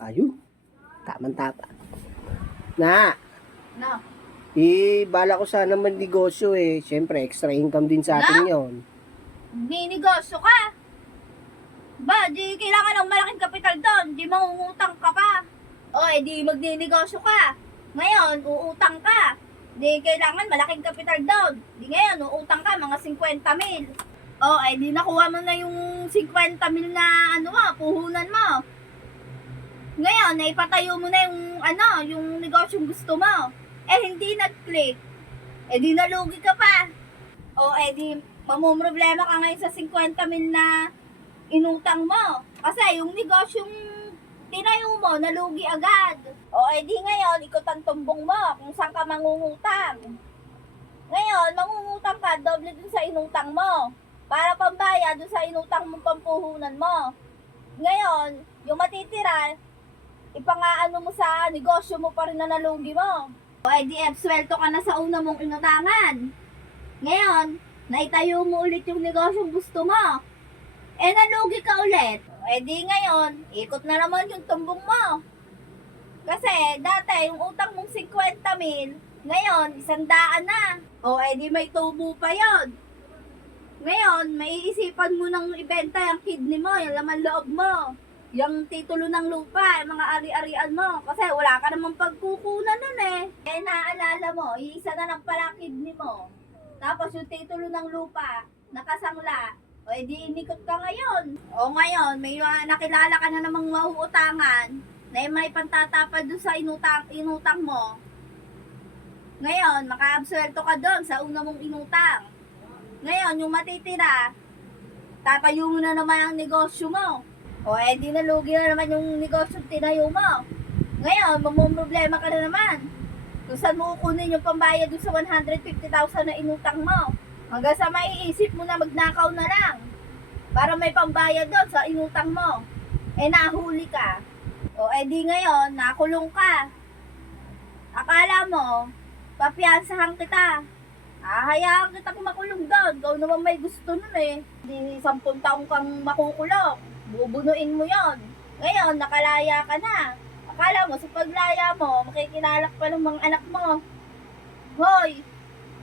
Ayun, tamang-tama. Na, No. bala ko sana magnegosyo eh. Siyempre, extra income din sa atin yon. Ninegosyo ka. Ba, di kailangan ng malaking kapital doon. Di mangungutang ka pa. O, di magninegosyo ka. Ngayon, uutang ka. Di kailangan malaking kapital doon. Di ngayon, uutang ka mga 50,000. O, di nakuha mo na yung 50,000 na puhunan mo. Ngayon, naipatayo mo na yung negosyong gusto mo. Hindi nag-click. Di nalugi ka pa. O, di mamumroblema ka ngayon sa 50,000 na inutang mo. Kasi yung negosyong tinayo mo, nalugi agad. O, di ngayon, ikot ang tumbong mo kung saan ka mangungutang. Ngayon, mangungutang ka, doble dun sa inutang mo. Para pambayad dun sa inutang mong pampuhunan mo. Ngayon, yung matitira, ipangaano mo sa negosyo mo pa rin na nalugi mo. O, di absuelto ka na sa una mong inutangan. Ngayon, naitayo mo ulit yung negosyong gusto mo. Nalugi ka ulit. Di ngayon, ikot na naman yung tumbong mo. Kasi, dati, yung utang mong 50,000, ngayon, 100 na. O, di may tubo pa yon. Ngayon, maiisipan mo nang ibenta yung kidney mo, yung laman loob mo, yung titulo ng lupa, yung mga ari-arian mo. Kasi wala ka namang pagkukunan nun eh. Naalala mo, iisa na lang pala kidney mo. Tapos yung titulo ng lupa, nakasangla. O, di inikot ka ngayon. O ngayon, may nakilala ka na namang mauutangan na may pantatapad doon sa inutang mo. Ngayon, makaabsuelto ka doon sa una mong inutang. Ngayon, yung matitira, tatayo mo na naman ang negosyo mo. O, di nalugi na naman yung negosyo tinayo mo. Ngayon, mamumroblema ka na naman. Kung saan mo kukunin yung pambayad doon sa 150,000 na inutang mo. Hanggang sa maiisip mo na magnakaw na lang. Para may pambayad doon sa inutang mo. Nahuli ka. O, di ngayon, nakulong ka. Akala mo, papiyansahan kita. Hayaan kita kung makulong doon. Ikaw naman may gusto nun eh. Di 10 taong kang makukulong. Bubunuin mo yon. Ngayon, nakalaya ka na. Akala mo, sa paglaya mo, makikinalak pa ng mga anak mo. Hoy,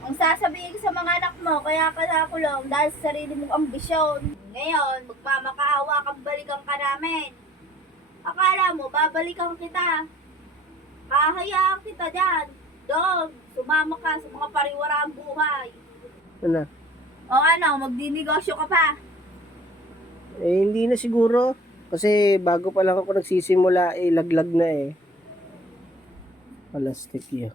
ang sasabihin sa mga anak mo, kaya ka nakulong dahil sa sarili mong ambisyon. Ngayon, magmamakaawa kang balikan ka namin. Akala mo, babalikan kita. Hahayaan kita dyan. Doon, sumama ka sa mga pariwaraang buhay. Ano? O magdinegosyo ka pa. Hindi na siguro. Kasi bago pa lang ako nagsisimula, laglag na eh. Palastik yun.